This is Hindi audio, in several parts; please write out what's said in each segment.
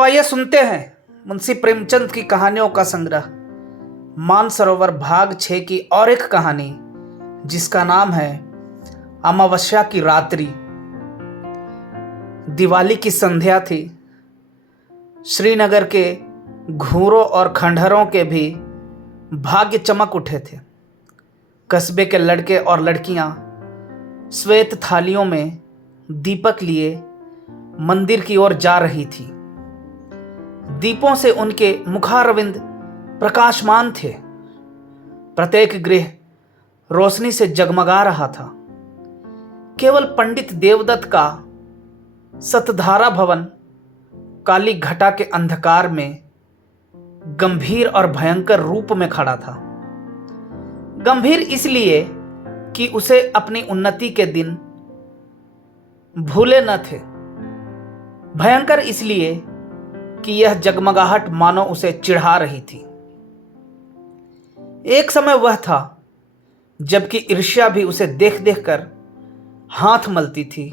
तो आइए सुनते हैं मुंशी प्रेमचंद की कहानियों का संग्रह मानसरोवर भाग 6 की और एक कहानी जिसका नाम है अमावस्या की रात्रि। दिवाली की संध्या थी। श्रीनगर के घूरों और खंडहरों के भी भाग्य चमक उठे थे। कस्बे के लड़के और लड़कियां श्वेत थालियों में दीपक लिए मंदिर की ओर जा रही थी। दीपों से उनके मुखारविंद प्रकाशमान थे। प्रत्येक गृह रोशनी से जगमगा रहा था। केवल पंडित देवदत्त का सतधारा भवन काली घटा के अंधकार में गंभीर और भयंकर रूप में खड़ा था। गंभीर इसलिए कि उसे अपनी उन्नति के दिन भूले न थे। भयंकर इसलिए कि यह जगमगाहट मानो उसे चिढ़ा रही थी। एक समय वह था जबकि ईर्ष्या भी उसे देख देख कर हाथ मलती थी,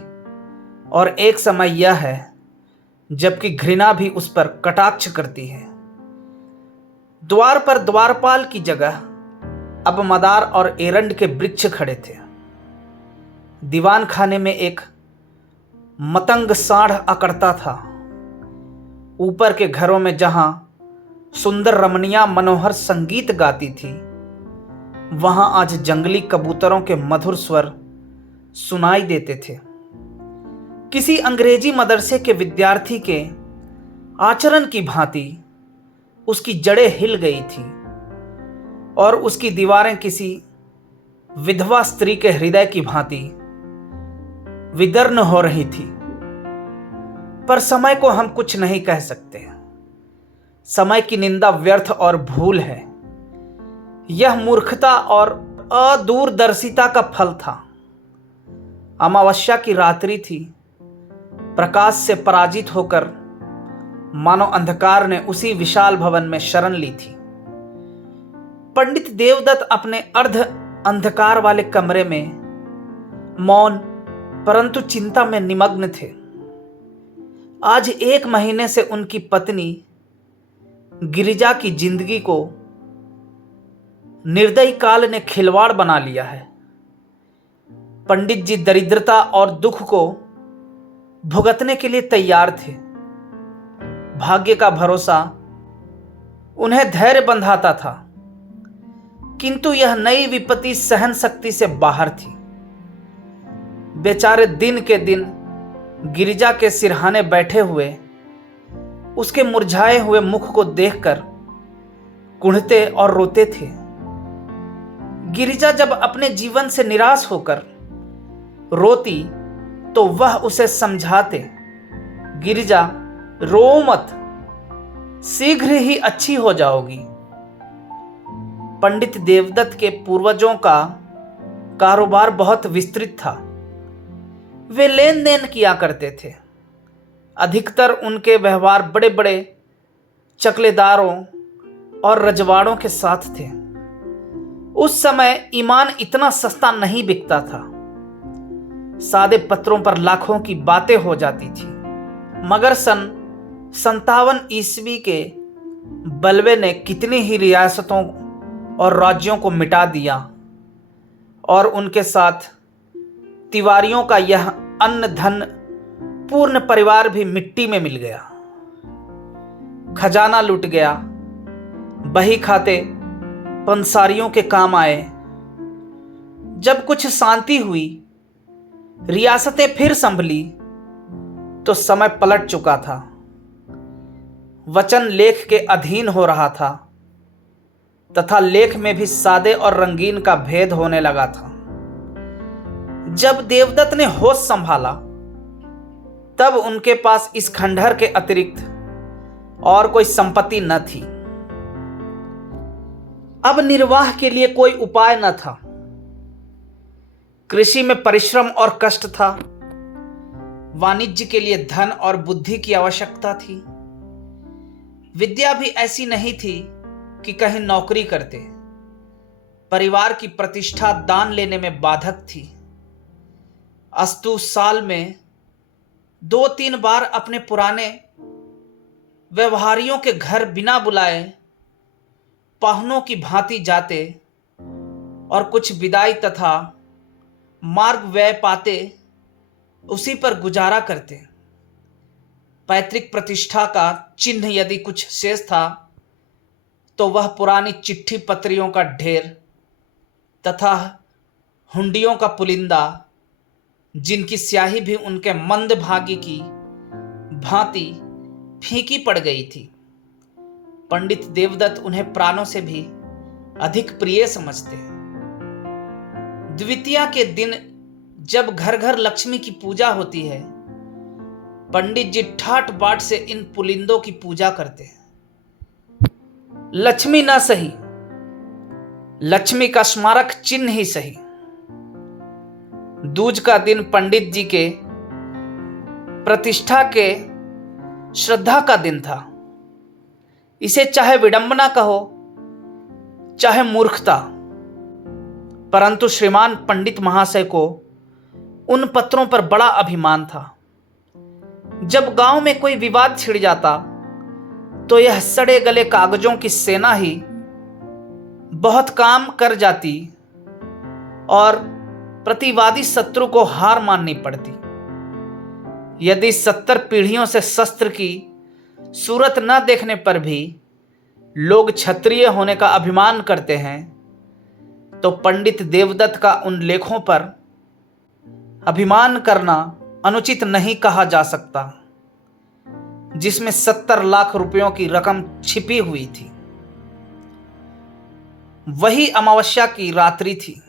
और एक समय यह है जबकि घृणा भी उस पर कटाक्ष करती है। द्वार पर द्वारपाल की जगह अब मदार और एरंड के वृक्ष खड़े थे। दीवान खाने में एक मतंग साढ़ अकड़ता था। ऊपर के घरों में जहां सुंदर रमणियां मनोहर संगीत गाती थी, वहां आज जंगली कबूतरों के मधुर स्वर सुनाई देते थे। किसी अंग्रेजी मदरसे के विद्यार्थी के आचरण की भांति उसकी जड़ें हिल गई थी और उसकी दीवारें किसी विधवा स्त्री के हृदय की भांति विदर्न हो रही थी। पर समय को हम कुछ नहीं कह सकते। समय की निंदा व्यर्थ और भूल है। यह मूर्खता और अदूरदर्शिता का फल था। अमावस्या की रात्रि थी। प्रकाश से पराजित होकर मानो अंधकार ने उसी विशाल भवन में शरण ली थी। पंडित देवदत्त अपने अर्ध अंधकार वाले कमरे में मौन परंतु चिंता में निमग्न थे। आज 1 महीने से उनकी पत्नी गिरिजा की जिंदगी को निर्दयी काल ने खिलवाड़ बना लिया है। पंडित जी दरिद्रता और दुख को भुगतने के लिए तैयार थे। भाग्य का भरोसा उन्हें धैर्य बंधाता था, किंतु यह नई विपत्ति सहन शक्ति से बाहर थी। बेचारे दिन के दिन गिरिजा के सिरहाने बैठे हुए उसके मुरझाए हुए मुख को देखकर कुढ़ते और रोते थे। गिरिजा जब अपने जीवन से निराश होकर रोती तो वह उसे समझाते, गिरिजा रो मत, शीघ्र ही अच्छी हो जाओगी। पंडित देवदत्त के पूर्वजों का कारोबार बहुत विस्तृत था। वे लेन देन किया करते थे। अधिकतर उनके व्यवहार बड़े बड़े चकलेदारों और रजवाड़ों के साथ थे। उस समय ईमान इतना सस्ता नहीं बिकता था। सादे पत्रों पर लाखों की बातें हो जाती थी। मगर सन 57 ईस्वी के बलवे ने कितनी ही रियासतों और राज्यों को मिटा दिया, और उनके साथ तिवारियों का यह अन्न धन पूर्ण परिवार भी मिट्टी में मिल गया। खजाना लूट गया। बही खाते पंसारियों के काम आए। जब कुछ शांति हुई, रियासतें फिर संभली, तो समय पलट चुका था। वचन लेख के अधीन हो रहा था तथा लेख में भी सादे और रंगीन का भेद होने लगा था। जब देवदत्त ने होश संभाला, तब उनके पास इस खंडहर के अतिरिक्त और कोई संपत्ति न थी। अब निर्वाह के लिए कोई उपाय न था। कृषि में परिश्रम और कष्ट था। वाणिज्य के लिए धन और बुद्धि की आवश्यकता थी। विद्या भी ऐसी नहीं थी कि कहीं नौकरी करते। परिवार की प्रतिष्ठा दान लेने में बाधक थी। अस्तु साल में 2-3 बार अपने पुराने व्यवहारियों के घर बिना बुलाए पाहुनों की भांति जाते और कुछ विदाई तथा मार्ग व्यय पाते उसी पर गुजारा करते। पैतृक प्रतिष्ठा का चिन्ह यदि कुछ शेष था तो वह पुरानी चिट्ठी पत्रियों का ढेर तथा हुंडियों का पुलिंदा, जिनकी स्याही भी उनके मंदभागी की भांति फीकी पड़ गई थी। पंडित देवदत्त उन्हें प्राणों से भी अधिक प्रिय समझते। द्वितीया के दिन जब घर घर लक्ष्मी की पूजा होती है, पंडित जी ठाट बाट से इन पुलिंदों की पूजा करते हैं। लक्ष्मी ना सही, लक्ष्मी का स्मारक चिन्ह ही सही। दूज का दिन पंडित जी के प्रतिष्ठा के श्रद्धा का दिन था। इसे चाहे विडंबना कहो चाहे मूर्खता, परंतु श्रीमान पंडित महाशय को उन पत्रों पर बड़ा अभिमान था। जब गांव में कोई विवाद छिड़ जाता तो यह सड़े गले कागजों की सेना ही बहुत काम कर जाती और प्रतिवादी शत्रु को हार माननी पड़ती। यदि 70 पीढ़ियों से शस्त्र की सूरत न देखने पर भी लोग क्षत्रिय होने का अभिमान करते हैं, तो पंडित देवदत्त का उन लेखों पर अभिमान करना अनुचित नहीं कहा जा सकता, जिसमें 70 लाख रुपयों की रकम छिपी हुई थी। वही अमावस्या की रात्रि थी,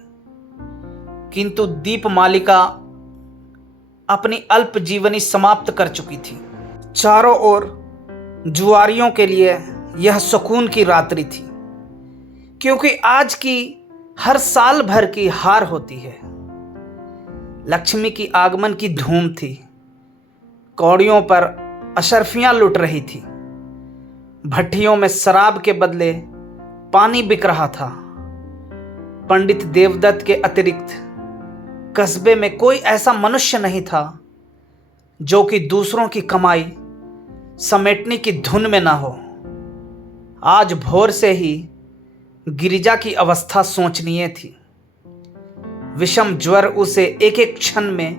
किंतु दीपमालिका अपनी अल्प जीवनी समाप्त कर चुकी थी। चारों ओर जुआरियों के लिए यह सुकून की रात्रि थी, क्योंकि आज की हर साल भर की हार होती है। लक्ष्मी की आगमन की धूम थी। कौड़ियों पर अशर्फियां लुट रही थी। भट्टियों में शराब के बदले पानी बिक रहा था। पंडित देवदत्त के अतिरिक्त कस्बे में कोई ऐसा मनुष्य नहीं था जो कि दूसरों की कमाई समेटने की धुन में ना हो। आज भोर से ही गिरिजा की अवस्था सोचनीय थी। विषम ज्वर उसे एक एक क्षण में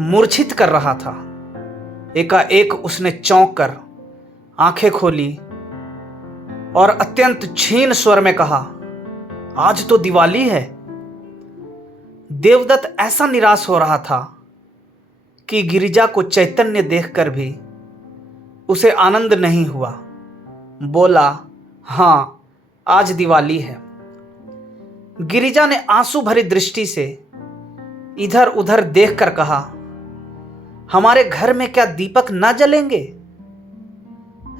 मूर्छित कर रहा था। एकाएक उसने चौंक कर आंखें खोली और अत्यंत क्षीण स्वर में कहा, आज तो दिवाली है। देवदत्त ऐसा निराश हो रहा था कि गिरिजा को चैतन्य देखकर भी उसे आनंद नहीं हुआ। बोला, हाँ, आज दिवाली है। गिरिजा ने आंसू भरी दृष्टि से इधर उधर देखकर कहा, हमारे घर में क्या दीपक न जलेंगे?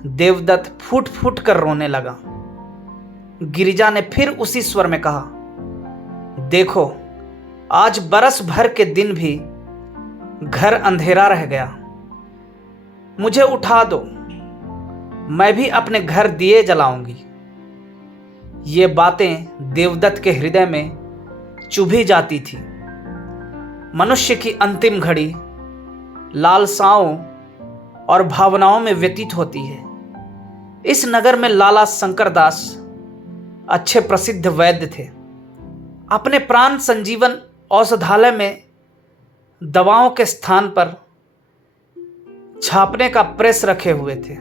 देवदत्त फूट फूट कर रोने लगा। गिरिजा ने फिर उसी स्वर में कहा, देखो, आज बरस भर के दिन भी घर अंधेरा रह गया। मुझे उठा दो, मैं भी अपने घर दिए जलाऊंगी। ये बातें देवदत्त के हृदय में चुभी जाती थी। मनुष्य की अंतिम घड़ी लालसाओं और भावनाओं में व्यतीत होती है। इस नगर में लाला शंकरदास अच्छे प्रसिद्ध वैद्य थे। अपने प्राण संजीवन औषधालय में दवाओं के स्थान पर छापने का प्रेस रखे हुए थे।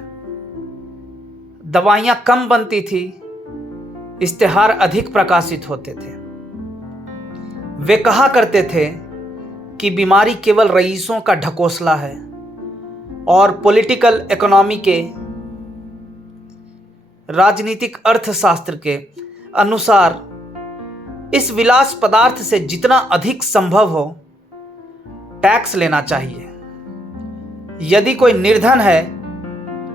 दवाइयां कम बनती थी, इश्तिहार अधिक प्रकाशित होते थे। वे कहा करते थे कि बीमारी केवल रईसों का ढकोसला है और पॉलिटिकल इकोनॉमी के, राजनीतिक अर्थशास्त्र के अनुसार इस विलास पदार्थ से जितना अधिक संभव हो टैक्स लेना चाहिए। यदि कोई निर्धन है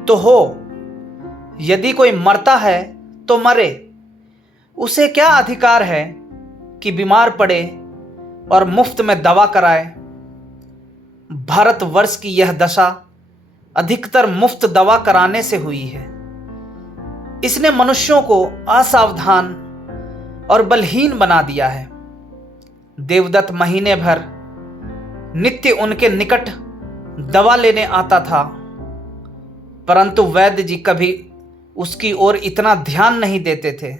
तो हो, यदि कोई मरता है तो मरे। उसे क्या अधिकार है कि बीमार पड़े और मुफ्त में दवा कराए? भारतवर्ष की यह दशा अधिकतर मुफ्त दवा कराने से हुई है। इसने मनुष्यों को असावधान और बलहीन बना दिया है। देवदत्त महीने भर नित्य उनके निकट दवा लेने आता था, परंतु वैद्य जी कभी उसकी ओर इतना ध्यान नहीं देते थे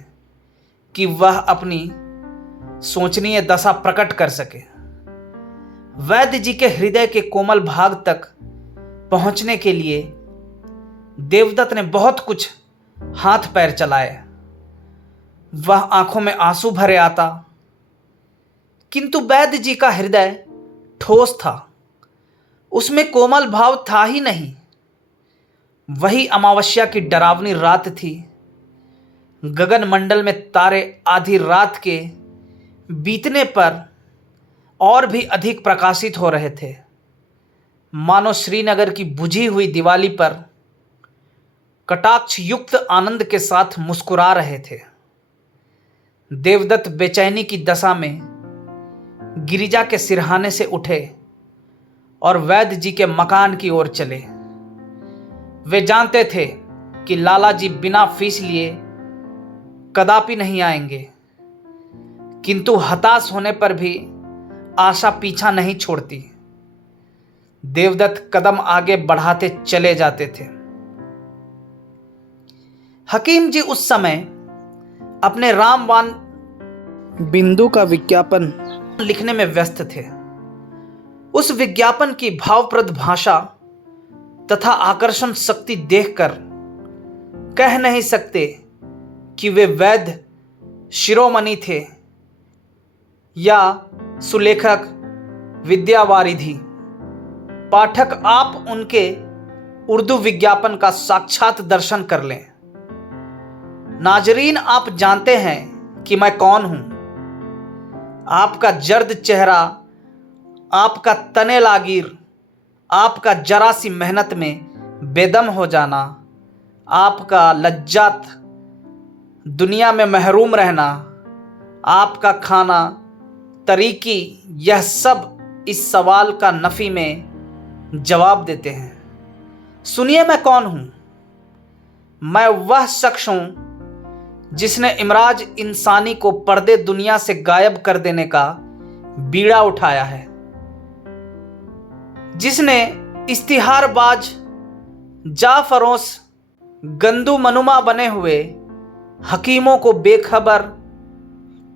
कि वह अपनी सोचनीय दशा प्रकट कर सके। वैद्य जी के हृदय के कोमल भाग तक पहुंचने के लिए देवदत्त ने बहुत कुछ हाथ पैर चलाए। वह आंखों में आंसू भरे आता, किंतु वैद्य जी का हृदय ठोस था, उसमें कोमल भाव था ही नहीं। वही अमावस्या की डरावनी रात थी। गगन मंडल में तारे आधी रात के बीतने पर और भी अधिक प्रकाशित हो रहे थे, मानो श्रीनगर की बुझी हुई दिवाली पर कटाक्ष युक्त आनंद के साथ मुस्कुरा रहे थे। देवदत्त बेचैनी की दशा में गिरिजा के सिरहाने से उठे और वैद्य जी के मकान की ओर चले। वे जानते थे कि लाला जी बिना फीस लिए कदापि नहीं आएंगे, किंतु हताश होने पर भी आशा पीछा नहीं छोड़ती। देवदत्त कदम आगे बढ़ाते चले जाते थे। हकीम जी उस समय अपने रामवान बिंदु का विज्ञापन लिखने में व्यस्त थे। उस विज्ञापन की भावप्रद भाषा तथा आकर्षण शक्ति देखकर कह नहीं सकते कि वे वैद्य शिरोमणि थे या सुलेखक विद्यावारिधि। पाठक आप उनके उर्दू विज्ञापन का साक्षात दर्शन कर लें। नाजरीन, आप जानते हैं कि मैं कौन हूं। आपका जर्द चेहरा, आपका तने लागिर, आपका जरा सी मेहनत में बेदम हो जाना, आपका लज्जात दुनिया में महरूम रहना, आपका खाना तरीकी, यह सब इस सवाल का नफी में जवाब देते हैं। सुनिए, मैं कौन हूं? मैं वह शख्स हूं जिसने इमराज इंसानी को पर्दे दुनिया से गायब कर देने का बीड़ा उठाया है, जिसने इश्तिहारबाज जाफरोस गंदू मनुमा बने हुए हकीमों को बेखबर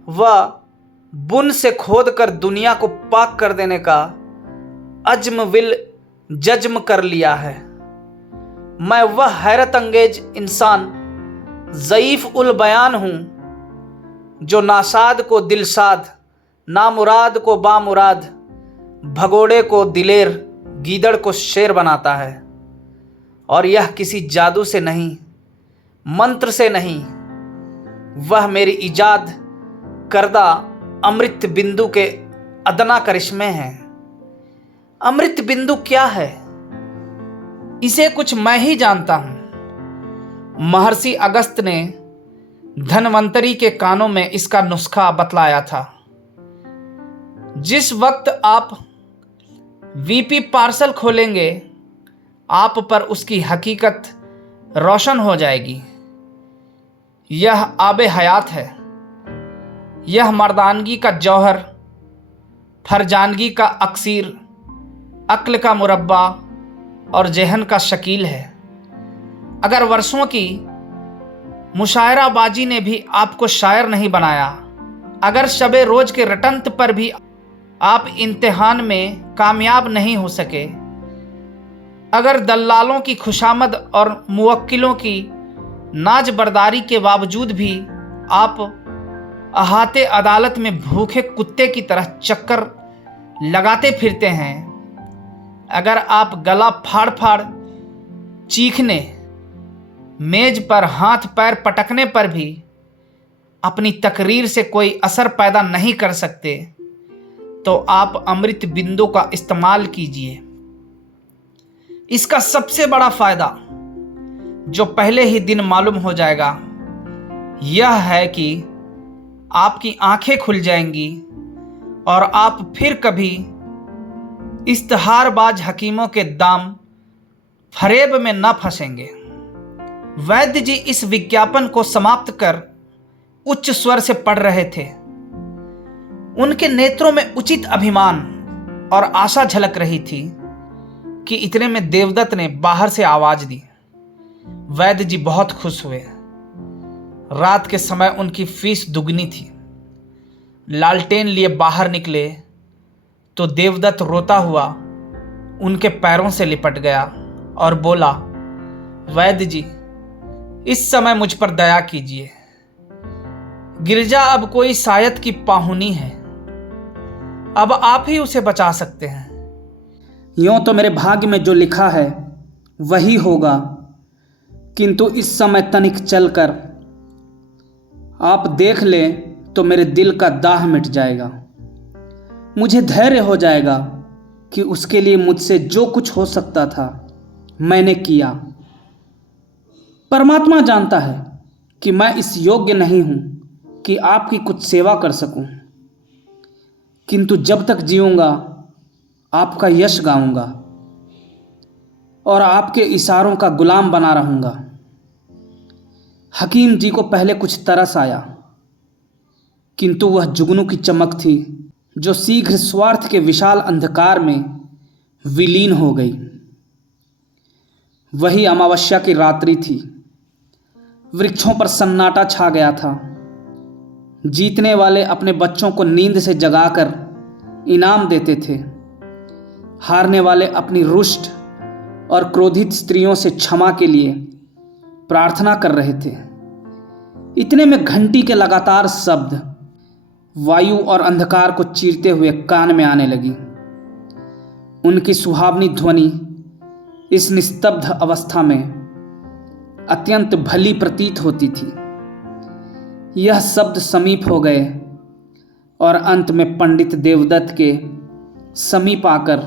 व बुन से खोद कर दुनिया को पाक कर देने का अज्म विल जज्म कर लिया है। मैं वह हैरत अंगेज इंसान ज़ईफ़ उल बयान हूँ जो नासाद को दिलसाद, नामुराद को बामुराद, भगोड़े को दिलेर, गीदड़ को शेर बनाता है। और यह किसी जादू से नहीं, मंत्र से नहीं, वह मेरी इजाद करदा अमृत बिंदु के अदना करिश्मे हैं। अमृत बिंदु क्या है, इसे कुछ मैं ही जानता हूं। महर्षि अगस्त ने धन्वंतरी के कानों में इसका नुस्खा बतलाया था। जिस वक्त आप वीपी पार्सल खोलेंगे, आप पर उसकी हकीकत रोशन हो जाएगी। यह आबे हयात है, यह मर्दानगी का जौहर, फरजानगी का अक्सीर, अक्ल का मुरब्बा और जेहन का शकील है। अगर वर्षों की मुशायराबाजी ने भी आपको शायर नहीं बनाया, अगर शबे रोज के रटंत पर भी आप इम्तिहान में कामयाब नहीं हो सके, अगर दल्लालों की खुशामद और मुवक्किलों की नाज बर्दारी के बावजूद भी आप अहाते अदालत में भूखे कुत्ते की तरह चक्कर लगाते फिरते हैं, अगर आप गला फाड़ फाड़ चीखने, मेज पर हाथ पैर पटकने पर भी अपनी तकरीर से कोई असर पैदा नहीं कर सकते, तो आप अमृत बिंदु का इस्तेमाल कीजिए। इसका सबसे बड़ा फायदा, जो पहले ही दिन मालूम हो जाएगा, यह है कि आपकी आंखें खुल जाएंगी और आप फिर कभी इश्तिहारबाज हकीमों के दाम फरेब में न फंसेंगे। वैद्य जी इस विज्ञापन को समाप्त कर उच्च स्वर से पढ़ रहे थे। उनके नेत्रों में उचित अभिमान और आशा झलक रही थी कि इतने में देवदत्त ने बाहर से आवाज दी, वैद्य जी बहुत खुश हुए। रात के समय उनकी फीस दुगनी थी। लालटेन लिए बाहर निकले तो देवदत्त रोता हुआ उनके पैरों से लिपट गया और बोला, वैद्य जी, इस समय मुझ पर दया कीजिए। गिरिजा अब कोई शायद की पाहुनी है, अब आप ही उसे बचा सकते हैं। यूं तो मेरे भाग्य में जो लिखा है वही होगा, किंतु इस समय तनिक चलकर आप देख लें तो मेरे दिल का दाह मिट जाएगा। मुझे धैर्य हो जाएगा कि उसके लिए मुझसे जो कुछ हो सकता था मैंने किया। परमात्मा जानता है कि मैं इस योग्य नहीं हूं कि आपकी कुछ सेवा कर सकूं, किंतु जब तक जीऊंगा आपका यश गाऊंगा और आपके इशारों का गुलाम बना रहूंगा। हकीम जी को पहले कुछ तरस आया, किंतु वह जुगनू की चमक थी जो शीघ्र स्वार्थ के विशाल अंधकार में विलीन हो गई। वही अमावस्या की रात्रि थी। वृक्षों पर सन्नाटा छा गया था। जीतने वाले अपने बच्चों को नींद से जगाकर इनाम देते थे। हारने वाले अपनी रुष्ट और क्रोधित स्त्रियों से क्षमा के लिए प्रार्थना कर रहे थे। इतने में घंटी के लगातार शब्द वायु और अंधकार को चीरते हुए कान में आने लगी। उनकी सुहावनी ध्वनि इस निस्तब्ध अवस्था में अत्यंत भली प्रतीत होती थी। यह शब्द समीप हो गए और अंत में पंडित देवदत्त के समीप आकर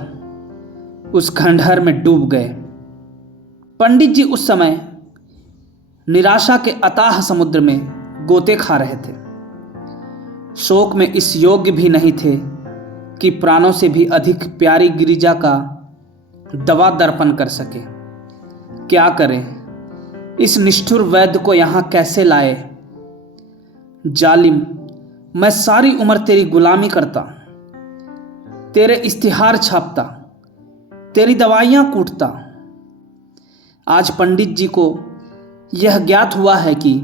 उस खंडहर में डूब गए। पंडित जी उस समय निराशा के अथाह समुद्र में गोते खा रहे थे। शोक में इस योग्य भी नहीं थे कि प्राणों से भी अधिक प्यारी गिरिजा का दवा दर्पण कर सके। क्या करें, इस निष्ठुर वैद्य को यहां कैसे लाए? जालिम, मैं सारी उम्र तेरी गुलामी करता, तेरे इश्तिहार छापता, तेरी दवाइयां कूटता। आज पंडित जी को यह ज्ञात हुआ है कि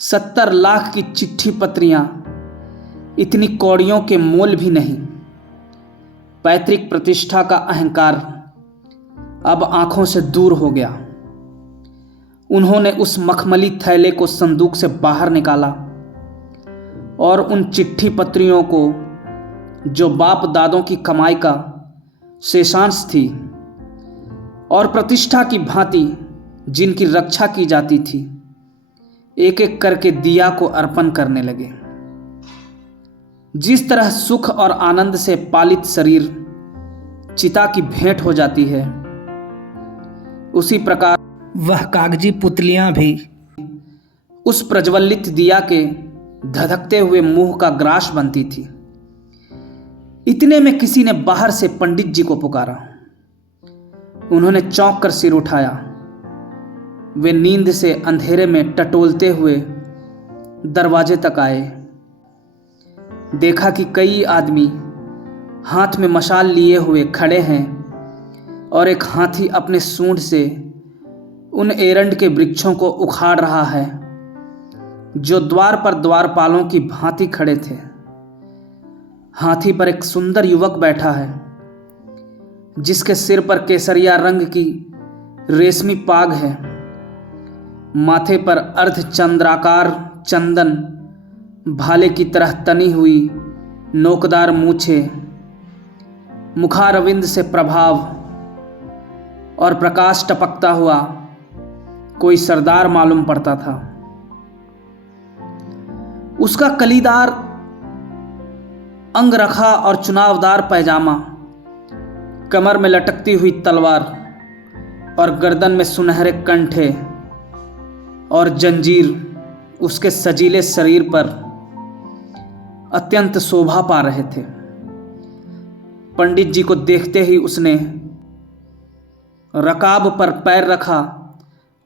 70 लाख की चिट्ठी पत्रियां इतनी कौड़ियों के मोल भी नहीं। पैतृक प्रतिष्ठा का अहंकार अब आंखों से दूर हो गया। उन्होंने उस मखमली थैले को संदूक से बाहर निकाला और उन चिट्ठी पत्रियों को, जो बाप दादों की कमाई का शेषांश थी और प्रतिष्ठा की भांति जिनकी रक्षा की जाती थी, एक एक करके दिया को अर्पण करने लगे। जिस तरह सुख और आनंद से पालित शरीर चिता की भेंट हो जाती है, उसी प्रकार वह कागजी पुतलियां भी उस प्रज्वलित दिया के धधकते हुए मुंह का ग्रास बनती थी। इतने में किसी ने बाहर से पंडित जी को पुकारा। उन्होंने चौंक कर सिर उठाया। वे नींद से अंधेरे में टटोलते हुए दरवाजे तक आए। देखा कि कई आदमी हाथ में मशाल लिए हुए खड़े हैं और एक हाथी अपने सूंड से उन एरंड के वृक्षों को उखाड़ रहा है जो द्वार पर द्वारपालों की भांति खड़े थे। हाथी पर एक सुंदर युवक बैठा है जिसके सिर पर केसरिया रंग की रेशमी पाग है। माथे पर अर्धचंद्राकार चंदन भाले की तरह तनी हुई नोकदार मूछें, मुखारविंद से प्रभाव और प्रकाश टपकता हुआ कोई सरदार मालूम पड़ता था। उसका कलीदार अंगरखा और चुनावदार पैजामा, कमर में लटकती हुई तलवार और गर्दन में सुनहरे कंठे और जंजीर उसके सजीले शरीर पर अत्यंत शोभा पा रहे थे। पंडित जी को देखते ही उसने रकाब पर पैर रखा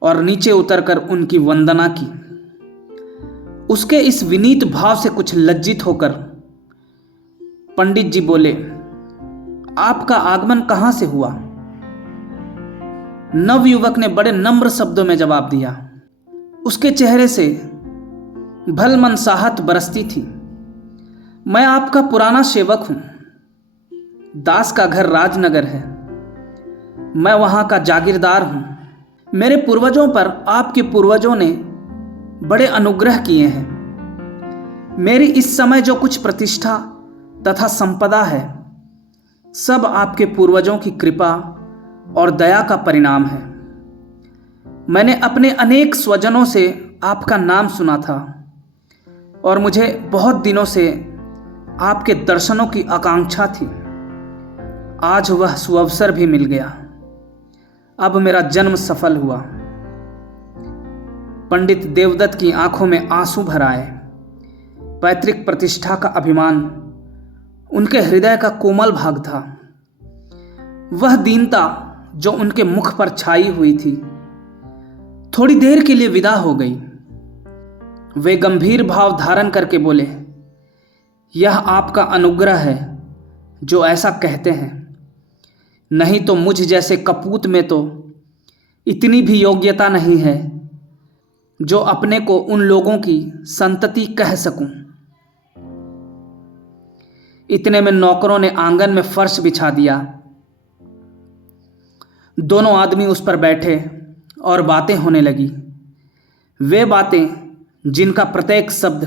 और नीचे उतरकर उनकी वंदना की। उसके इस विनीत भाव से कुछ लज्जित होकर पंडित जी बोले, आपका आगमन कहां से हुआ? नवयुवक ने बड़े नम्र शब्दों में जवाब दिया। उसके चेहरे से भलमनसाहत बरसती थी। मैं आपका पुराना सेवक हूं। दास का घर राजनगर है। मैं वहां का जागीरदार हूं। मेरे पूर्वजों पर आपके पूर्वजों ने बड़े अनुग्रह किए हैं। मेरी इस समय जो कुछ प्रतिष्ठा तथा संपदा है, सब आपके पूर्वजों की कृपा और दया का परिणाम है। मैंने अपने अनेक स्वजनों से आपका नाम सुना था और मुझे बहुत दिनों से आपके दर्शनों की आकांक्षा थी। आज वह सुअवसर भी मिल गया। अब मेरा जन्म सफल हुआ। पंडित देवदत्त की आंखों में आंसू भर आए। पैतृक प्रतिष्ठा का अभिमान उनके हृदय का कोमल भाग था। वह दीनता जो उनके मुख पर छाई हुई थी, थोड़ी देर के लिए विदा हो गई। वे गंभीर भाव धारण करके बोले, यह आपका अनुग्रह है जो ऐसा कहते हैं, नहीं तो मुझ जैसे कपूत में तो इतनी भी योग्यता नहीं है जो अपने को उन लोगों की संतति कह सकूं। इतने में नौकरों ने आंगन में फर्श बिछा दिया। दोनों आदमी उस पर बैठे और बातें होने लगी। वे बातें जिनका प्रत्येक शब्द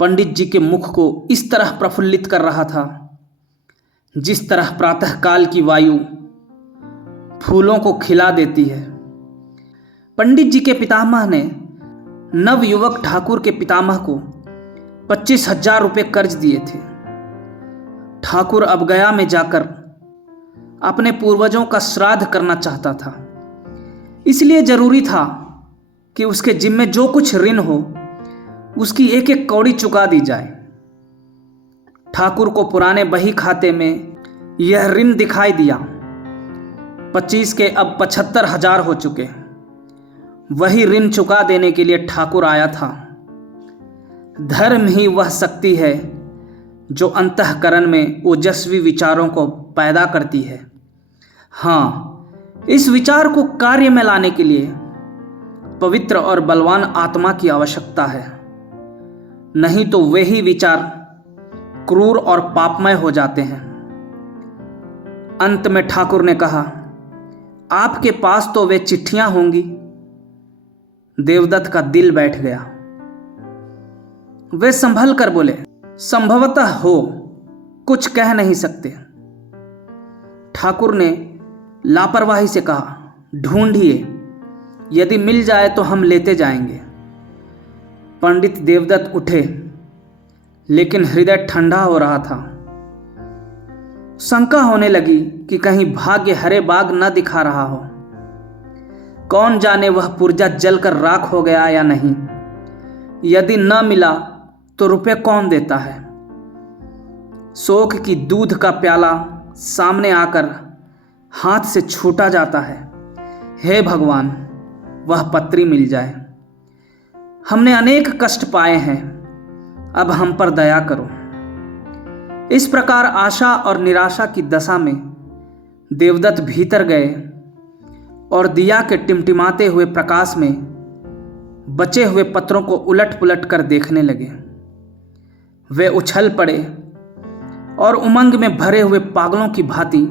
पंडित जी के मुख को इस तरह प्रफुल्लित कर रहा था जिस तरह प्रातःकाल की वायु फूलों को खिला देती है। पंडित जी के पितामह ने नवयुवक ठाकुर के पितामह को 25,000 रुपये कर्ज दिए थे। ठाकुर अब गया में जाकर अपने पूर्वजों का श्राद्ध करना चाहता था, इसलिए जरूरी था कि उसके जिम्मे जो कुछ ऋण हो उसकी एक एक कौड़ी चुका दी जाए। ठाकुर को पुराने बही खाते में यह ऋण दिखाई दिया। 25 के अब 75,000 हो चुके। वही ऋण चुका देने के लिए ठाकुर आया था। धर्म ही वह शक्ति है जो अंतःकरण में ओजस्वी विचारों को पैदा करती है। हाँ, इस विचार को कार्य में लाने के लिए पवित्र और बलवान आत्मा की आवश्यकता है, नहीं तो वे ही विचार क्रूर और पापमय हो जाते हैं। अंत में ठाकुर ने कहा, आपके पास तो वे चिट्ठियां होंगी। देवदत्त का दिल बैठ गया। वे संभल कर बोले, संभवतः हो, कुछ कह नहीं सकते। ठाकुर ने लापरवाही से कहा, ढूंढिए, यदि मिल जाए तो हम लेते जाएंगे। पंडित देवदत्त उठे, लेकिन हृदय ठंडा हो रहा था। शंका होने लगी कि कहीं भाग्य हरे बाग न दिखा रहा हो। कौन जाने वह पुर्जा जलकर राख हो गया या नहीं। यदि न मिला तो रुपए कौन देता है। शोक की दूध का प्याला सामने आकर हाथ से छूटा जाता है। हे भगवान, वह पत्री मिल जाए। हमने अनेक कष्ट पाए हैं, अब हम पर दया करो। इस प्रकार आशा और निराशा की दशा में देवदत्त भीतर गए और दिया के टिमटिमाते हुए प्रकाश में बचे हुए पत्रों को उलट पुलट कर देखने लगे। वे उछल पड़े और उमंग में भरे हुए पागलों की भांति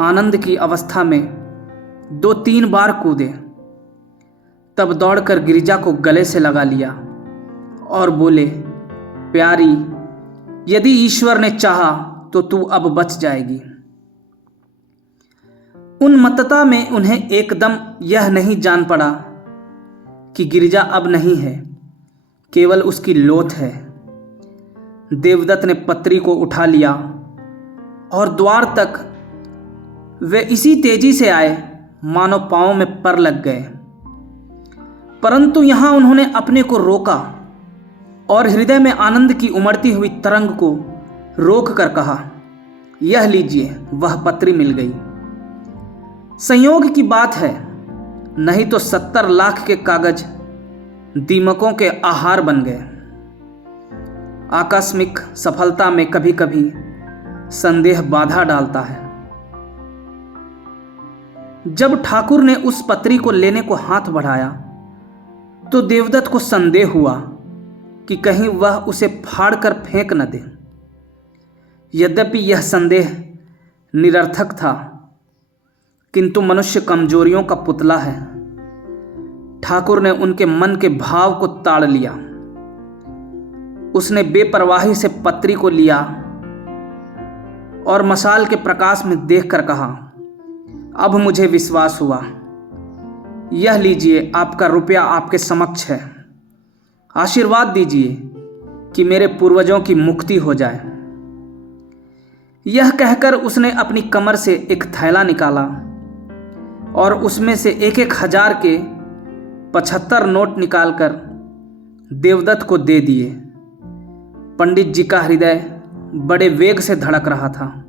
आनंद की अवस्था में 2-3 बार कूदे। तब दौड़कर गिरिजा को गले से लगा लिया और बोले, प्यारी, यदि ईश्वर ने चाहा तो तू अब बच जाएगी। उन्मत्तता में उन्हें एकदम यह नहीं जान पड़ा कि गिरिजा अब नहीं है, केवल उसकी लोथ है। देवदत्त ने पत्री को उठा लिया और द्वार तक वे इसी तेजी से आए मानो पांव में पर लग गए। परंतु यहां उन्होंने अपने को रोका और हृदय में आनंद की उमड़ती हुई तरंग को रोक कर कहा, यह लीजिए, वह पत्री मिल गई। संयोग की बात है, नहीं तो 70 लाख के कागज दीमकों के आहार बन गए। आकस्मिक सफलता में कभी कभी संदेह बाधा डालता है। जब ठाकुर ने उस पत्री को लेने को हाथ बढ़ाया तो देवदत्त को संदेह हुआ कि कहीं वह उसे फाड़कर फेंक न दे। यद्यपि यह संदेह निरर्थक था, किंतु मनुष्य कमजोरियों का पुतला है। ठाकुर ने उनके मन के भाव को ताड़ लिया। उसने बेपरवाही से पत्री को लिया और मशाल के प्रकाश में देखकर कहा, अब मुझे विश्वास हुआ। यह लीजिए, आपका रुपया आपके समक्ष है। आशीर्वाद दीजिए कि मेरे पूर्वजों की मुक्ति हो जाए। यह कहकर उसने अपनी कमर से एक थैला निकाला और उसमें से 1,000 के 75 नोट निकालकर देवदत्त को दे दिए। पंडित जी का हृदय बड़े वेग से धड़क रहा था।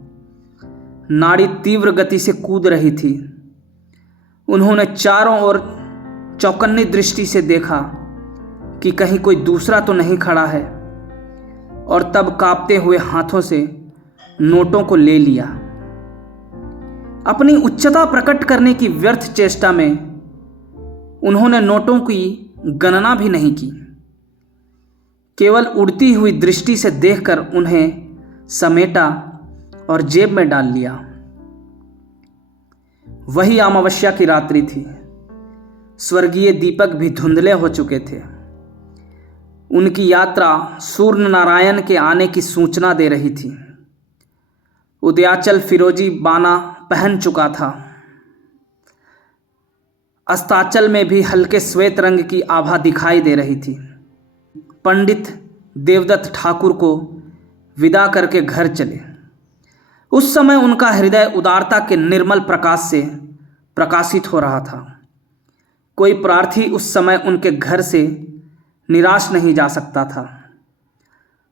नाड़ी तीव्र गति से कूद रही थी। उन्होंने चारों ओर चौकन्नी दृष्टि से देखा कि कहीं कोई दूसरा तो नहीं खड़ा है, और तब कांपते हुए हाथों से नोटों को ले लिया। अपनी उच्चता प्रकट करने की व्यर्थ चेष्टा में उन्होंने नोटों की गणना भी नहीं की। केवल उड़ती हुई दृष्टि से देखकर उन्हें समेटा और जेब में डाल लिया। वही अमावस्या की रात्रि थी। स्वर्गीय दीपक भी धुंधले हो चुके थे। उनकी यात्रा सूर्य नारायण के आने की सूचना दे रही थी। उदयाचल फिरोजी बाना पहन चुका था। अस्ताचल में भी हल्के श्वेत रंग की आभा दिखाई दे रही थी। पंडित देवदत्त ठाकुर को विदा करके घर चले। उस समय उनका हृदय उदारता के निर्मल प्रकाश से प्रकाशित हो रहा था। कोई प्रार्थी उस समय उनके घर से निराश नहीं जा सकता था।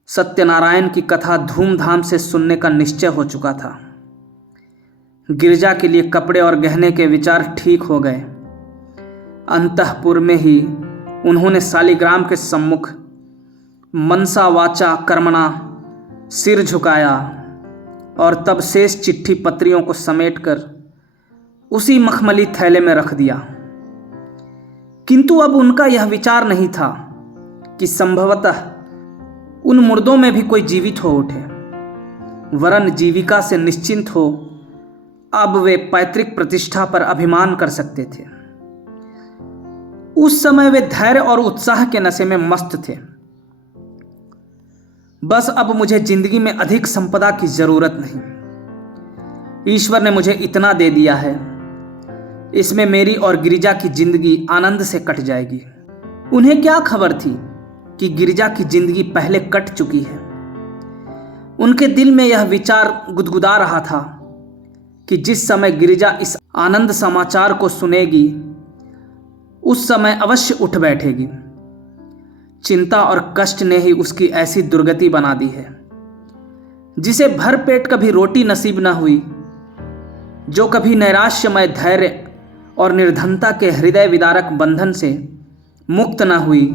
सत्यनारायण की कथा धूमधाम से सुनने का निश्चय हो चुका था। गिरजा के लिए कपड़े और गहने के विचार ठीक हो गए। अंतःपुर में ही उन्होंने शालिग्राम के सम्मुख मनसा वाचा कर्मणा सिर झुकाया और तब शेष चिट्ठी पत्रियों को समेटकर उसी मखमली थैले में रख दिया। किंतु अब उनका यह विचार नहीं था कि संभवतः उन मुर्दों में भी कोई जीवित हो उठे, वरन जीविका से निश्चिंत हो अब वे पैतृक प्रतिष्ठा पर अभिमान कर सकते थे। उस समय वे धैर्य और उत्साह के नशे में मस्त थे। बस अब मुझे जिंदगी में अधिक संपदा की जरूरत नहीं। ईश्वर ने मुझे इतना दे दिया है, इसमें मेरी और गिरिजा की जिंदगी आनंद से कट जाएगी। उन्हें क्या खबर थी कि गिरिजा की जिंदगी पहले कट चुकी है। उनके दिल में यह विचार गुदगुदा रहा था कि जिस समय गिरिजा इस आनंद समाचार को सुनेगी उस समय अवश्य उठ बैठेगी। चिंता और कष्ट ने ही उसकी ऐसी दुर्गति बना दी है। जिसे भर पेट कभी रोटी नसीब न हुई, जो कभी नैराश्यमय धैर्य और निर्धनता के हृदय विदारक बंधन से मुक्त न हुई,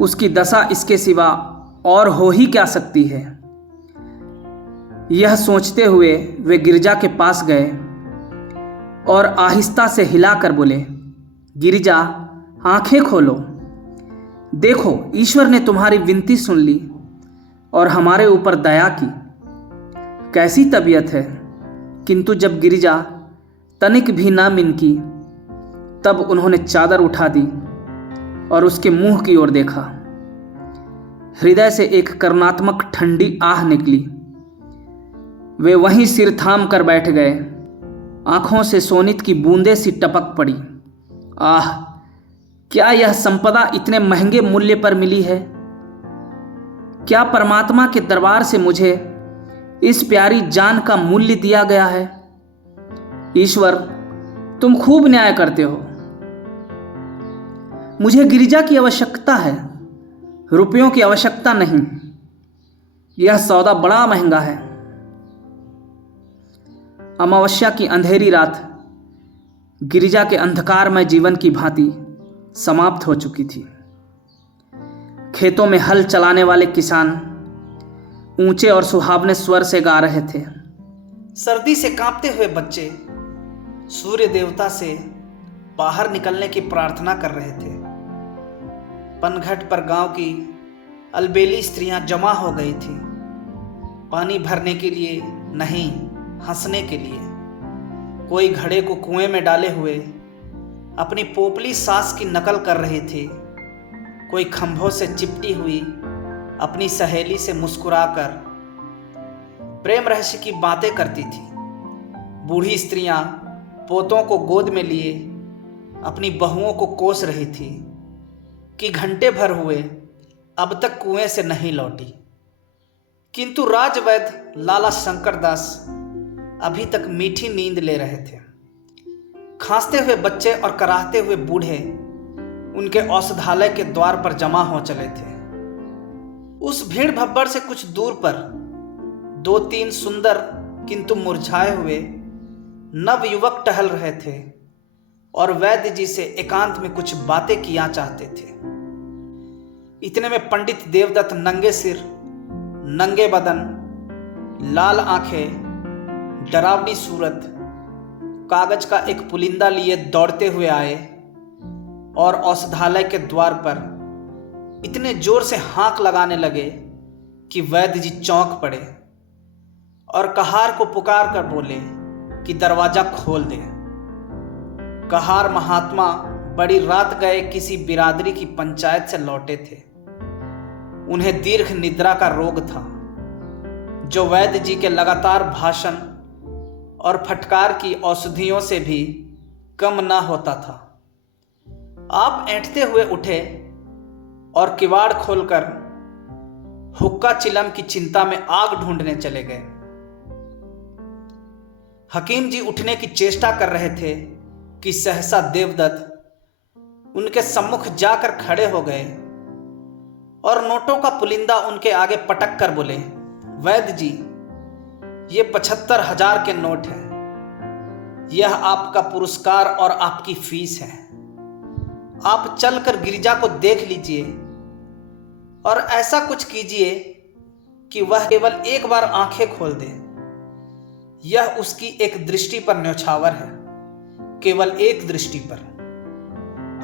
उसकी दशा इसके सिवा और हो ही क्या सकती है। यह सोचते हुए वे गिरिजा के पास गए और आहिस्ता से हिलाकर बोले, गिरिजा, आंखें खोलो। देखो, ईश्वर ने तुम्हारी विनती सुन ली और हमारे ऊपर दया की। कैसी तबीयत है। किंतु जब गिरिजा तनिक भी ना मिनकी, तब उन्होंने चादर उठा दी और उसके मुंह की ओर देखा। हृदय से एक करुणात्मक ठंडी आह निकली। वे वहीं सिर थाम कर बैठ गए। आंखों से सोनित की बूंदें सी टपक पड़ी। आह, क्या यह संपदा इतने महंगे मूल्य पर मिली है। क्या परमात्मा के दरबार से मुझे इस प्यारी जान का मूल्य दिया गया है। ईश्वर, तुम खूब न्याय करते हो। मुझे गिरिजा की आवश्यकता है, रुपयों की आवश्यकता नहीं। यह सौदा बड़ा महंगा है। अमावस्या की अंधेरी रात गिरिजा के अंधकारमय जीवन की भांति समाप्त हो चुकी थी। खेतों में हल चलाने वाले किसान ऊंचे और सुहावने स्वर से गा रहे थे। सर्दी से कांपते हुए बच्चे सूर्य देवता से बाहर निकलने की प्रार्थना कर रहे थे। पनघट पर गांव की अलबेली स्त्रियां जमा हो गई थी, पानी भरने के लिए नहीं, हंसने के लिए। कोई घड़े को कुएं में डाले हुए अपनी पोपली सास की नकल कर रही थी, कोई खंभों से चिपटी हुई अपनी सहेली से मुस्कुराकर प्रेम रहस्य की बातें करती थी। बूढ़ी स्त्रियां पोतों को गोद में लिए अपनी बहुओं को कोस रही थी कि घंटे भर हुए अब तक कुएं से नहीं लौटी। किंतु राजवैद्य लाला शंकर दास अभी तक मीठी नींद ले रहे थे। खांसते हुए बच्चे और कराहते हुए बूढ़े उनके औषधालय के द्वार पर जमा हो चले थे। उस भीड़ भब्बड़ से कुछ दूर पर 2-3 सुंदर किंतु मुरझाए हुए नवयुवक टहल रहे थे और वैद्य जी से एकांत में कुछ बातें किया चाहते थे। इतने में पंडित देवदत्त नंगे सिर, नंगे बदन, लाल आंखें, डरावनी सूरत, कागज का एक पुलिंदा लिए दौड़ते हुए आए और औषधालय के द्वार पर इतने जोर से हाँक लगाने लगे कि वैद्य जी चौंक पड़े और कहार को पुकार कर बोले कि दरवाजा खोल दे। कहार महात्मा बड़ी रात गए किसी बिरादरी की पंचायत से लौटे थे। उन्हें दीर्घ निद्रा का रोग था, जो वैद्य जी के लगातार भाषण और फटकार की औषधियों से भी कम न होता था। आप ऐंठते हुए उठे और किवाड़ खोलकर हुक्का चिलम की चिंता में आग ढूंढने चले गए। हकीम जी उठने की चेष्टा कर रहे थे कि सहसा देवदत्त उनके सम्मुख जाकर खड़े हो गए और नोटों का पुलिंदा उनके आगे पटक कर बोले, वैद्य जी, ये 75,000 के नोट है। यह आपका पुरस्कार और आपकी फीस है। आप चलकर गिरिजा को देख लीजिए और ऐसा कुछ कीजिए कि वह केवल एक बार आंखें खोल दे। यह उसकी एक दृष्टि पर न्यौछावर है, केवल एक दृष्टि पर।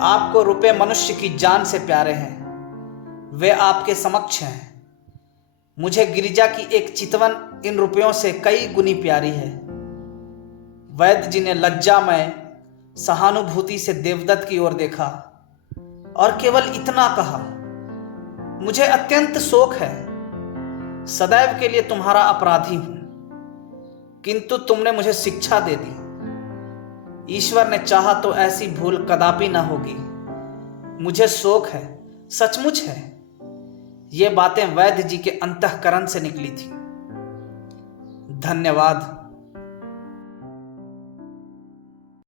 आपको रुपए मनुष्य की जान से प्यारे हैं, वे आपके समक्ष हैं। मुझे गिरिजा की एक चितवन इन रुपयों से कई गुनी प्यारी है। वैद्य जी ने लज्जामय सहानुभूति से देवदत्त की ओर देखा और केवल इतना कहा, मुझे अत्यंत शोक है, सदैव के लिए तुम्हारा अपराधी हूं, किंतु तुमने मुझे शिक्षा दे दी। ईश्वर ने चाहा तो ऐसी भूल कदापि न होगी। मुझे शोक है, सचमुच है। ये बातें वैद्य जी के अंतःकरण से निकली थी। धन्यवाद।